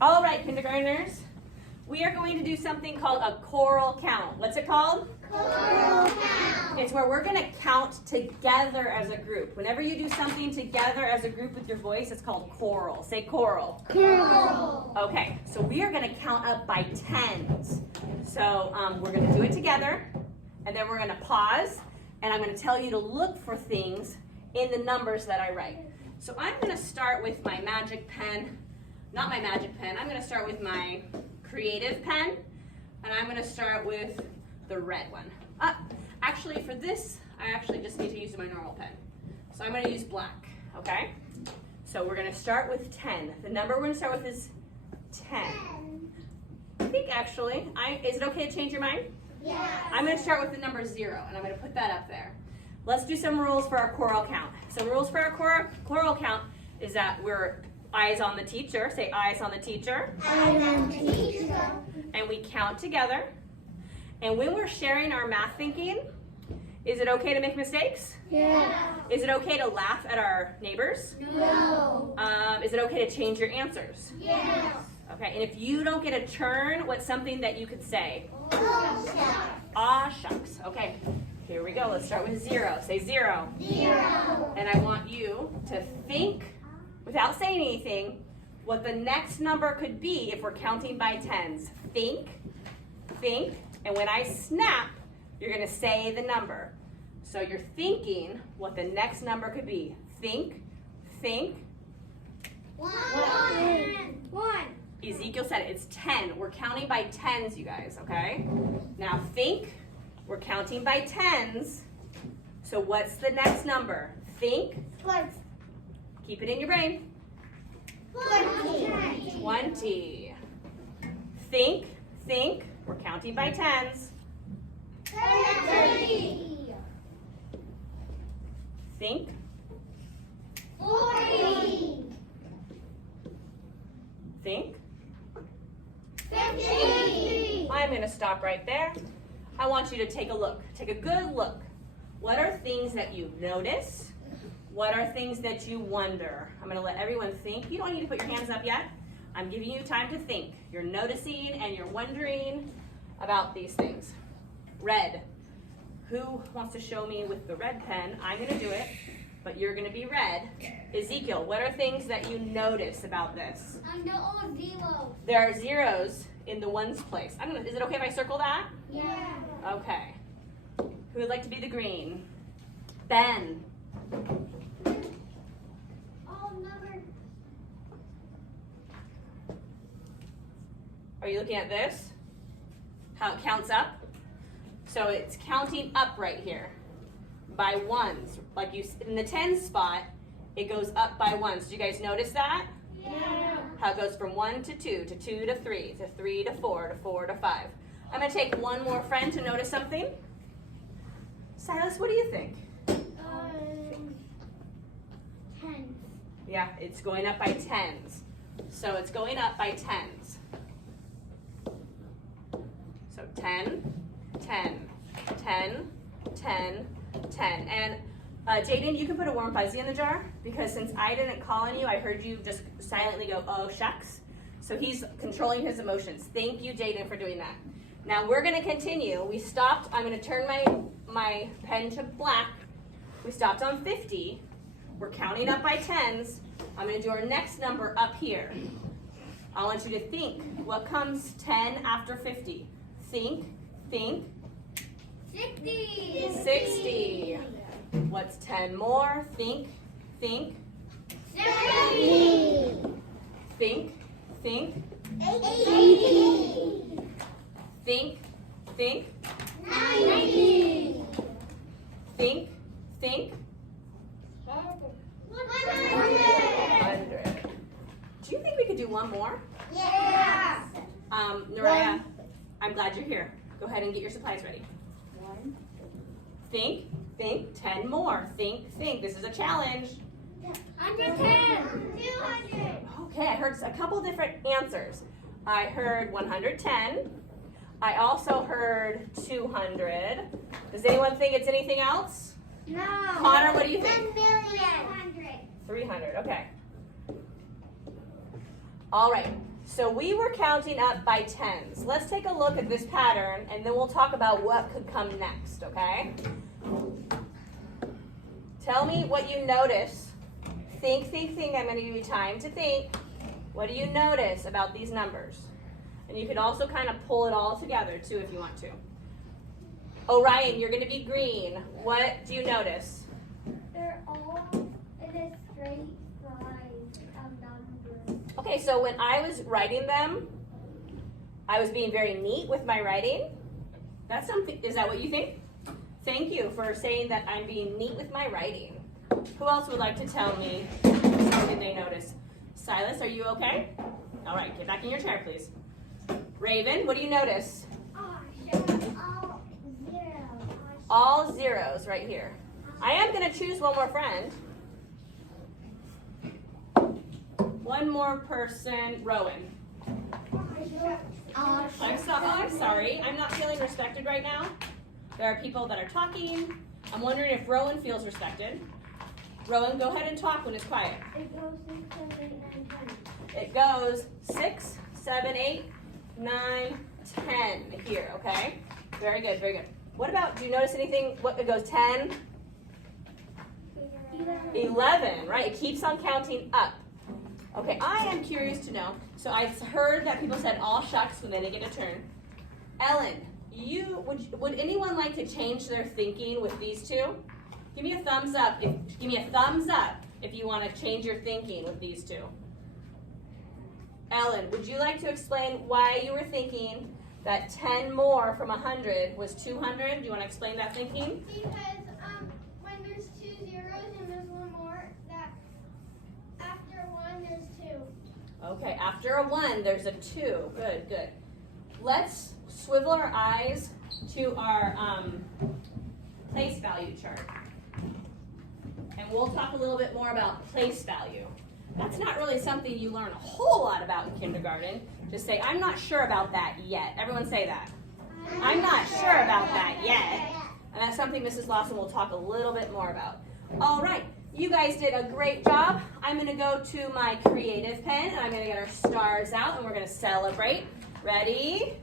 All right, kindergartners, we are going to do something called a choral count. What's it called? Choral count. It's where we're going to count together as a group. Whenever you do something together as a group with your voice, it's called choral. Say choral. Choral. Okay, so we are going to count up by tens. So we're going to do it together, and then we're going to pause, and I'm going to tell you to look for things in the numbers that I write. So I'm going to start with my magic pen. Not my magic pen. I'm going to start with my creative pen, and I'm going to start with the red one. Actually, for this, I actually just need to use my normal pen. So I'm going to use black, okay? So we're going to start with 10. The number we're going to start with is 10. I think actually, is it okay to change your mind? Yes. I'm going to start with the number 0, and I'm going to put that up there. Let's do some rules for our choral count. So rules for our choral count is that we're eyes on the teacher. Say eyes on the teacher. Eyes on the teacher. And we count together. And when we're sharing our math thinking, is it okay to make mistakes? Yeah. Is it okay to laugh at our neighbors? No. Is it okay to change your answers? Yes. Okay, and if you don't get a turn, what's something that you could say? Oh, shucks. Aw, shucks. Okay, here we go. Let's start with 0. Say 0. 0. And I want you to think, without saying anything, what the next number could be if we're counting by tens. Think, and when I snap, you're going to say the number. So you're thinking what the next number could be. Think. 1. Ezekiel said it. It's 10. We're counting by tens, you guys, okay? Now think. We're counting by tens. So what's the next number? Think. 20. Keep it in your brain. 20. Think. We're counting by tens. 30. Think. 40. Think. 50. I'm going to stop right there. I want you to take a look. Take a good look. What are things that you notice? What are things that you wonder? I'm going to let everyone think. You don't need to put your hands up yet. I'm giving you time to think. You're noticing and you're wondering about these things. Red. Who wants to show me with the red pen? I'm going to do it, but you're going to be red. Ezekiel, what are things that you notice about this? I know 0. There are zeros in the ones place. Is it okay if I circle that? Yeah. Okay. Who would like to be the green? Ben. Are you looking at this? How it counts up? So it's counting up right here by ones. Like in the tens spot, it goes up by ones. Did you guys notice that? Yeah. How it goes from 1 to 2 to 2 to 3 to 3 to 4 to 4 to 5. I'm going to take one more friend to notice something. Silas, what do you think? 10. Yeah, it's going up by tens. So it's going up by tens. So 10, 10, 10, 10, 10. And Jaden, you can put a warm fuzzy in the jar because since I didn't call on you, I heard you just silently go, oh, shucks. So he's controlling his emotions. Thank you, Jaden, for doing that. Now we're going to continue. We stopped. I'm going to turn my pen to black. We stopped on 50. We're counting up by tens. I'm going to do our next number up here. I want you to think. What comes 10 after 50? Think. 60. 60. What's 10 more? Think. 70. Think. 80. Think. 90. Think. 100. Do you think we could do one more? Yes. Naraya, I'm glad you're here. Go ahead and get your supplies ready. 1. Think. 10 more. Think. This is a challenge. 110. 200. Okay, I heard a couple different answers. I heard 110. I also heard 200. Does anyone think it's anything else? No. Connor, what do you think? 1 million. 100. 300, okay. All right, So we were counting up by tens. Let's take a look at this pattern and then we'll talk about what could come next, okay? Tell me what you notice. Think. I'm going to give you time to think. What do you notice about these numbers? And you can also kind of pull it all together too if you want to. Orion, you're going to be green. What do you notice? They're all in a straight line of numbers. Okay, so when I was writing them, I was being very neat with my writing. That's something, is that what you think? Thank you for saying that I'm being neat with my writing. Who else would like to tell me something they notice? Silas, are you okay? All right, get back in your chair, please. Raven, what do you notice? All zero. All zeros right here. I am going to choose one more friend. One more person, Rowan. I'm sorry. I'm not feeling respected right now. There are people that are talking. I'm wondering if Rowan feels respected. Rowan, go ahead and talk when it's quiet. It goes 6, 7, 8, 9, 10. It goes 6, 7, 8, 9, 10 here, okay? Very good, very good. What about, do you notice anything? What, it goes 10, 11, right? It keeps on counting up. Okay, I am curious to know. So I heard that people said all shucks when they didn't get a turn. Ellen, would anyone like to change their thinking with these two? Give me a thumbs up. Give me a thumbs up if you want to change your thinking with these two. Ellen, would you like to explain why you were thinking that 10 more from 100 was 200? Do you want to explain that thinking? Because when there's 2 zeros and there's one more, that after 1 there's 2. Okay, after a 1, there's a 2. Good. Let's swivel our eyes to our place value chart. And we'll talk a little bit more about place value. That's not really something you learn a whole lot about in kindergarten. Just say, I'm not sure about that yet. Everyone say that. I'm not sure about that yet. And that's something Mrs. Lawson will talk a little bit more about. All right, you guys did a great job. I'm going to go to my creative pen and I'm going to get our stars out and we're going to celebrate. Ready?